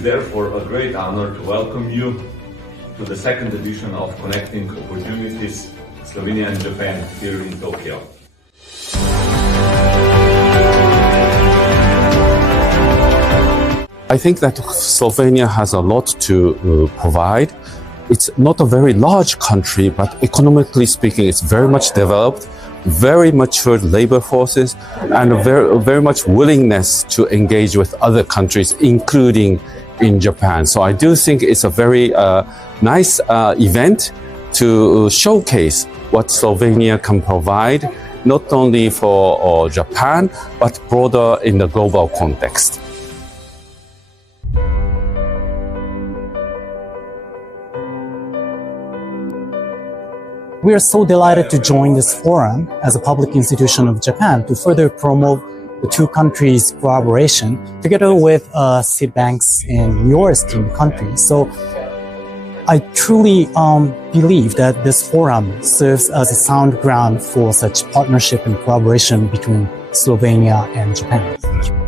is therefore a great honor to welcome you to the second edition of Connecting Opportunities, Slovenia and Japan, here in Tokyo. I think that Slovenia has a lot to provide. It's not a very large country, but economically speaking, it's very much developed, very matured labor forces, and very much willingness to engage with other countries, including in Japan. So I do think it's a very nice event to showcase what Slovenia can provide, not only for Japan, but broader in the global context. We are so delighted to join this forum as a public institution of Japan to further promote the two countries' collaboration together with seed banks in your esteemed country. So I truly believe that this forum serves as a sound ground for such partnership and collaboration between Slovenia and Japan.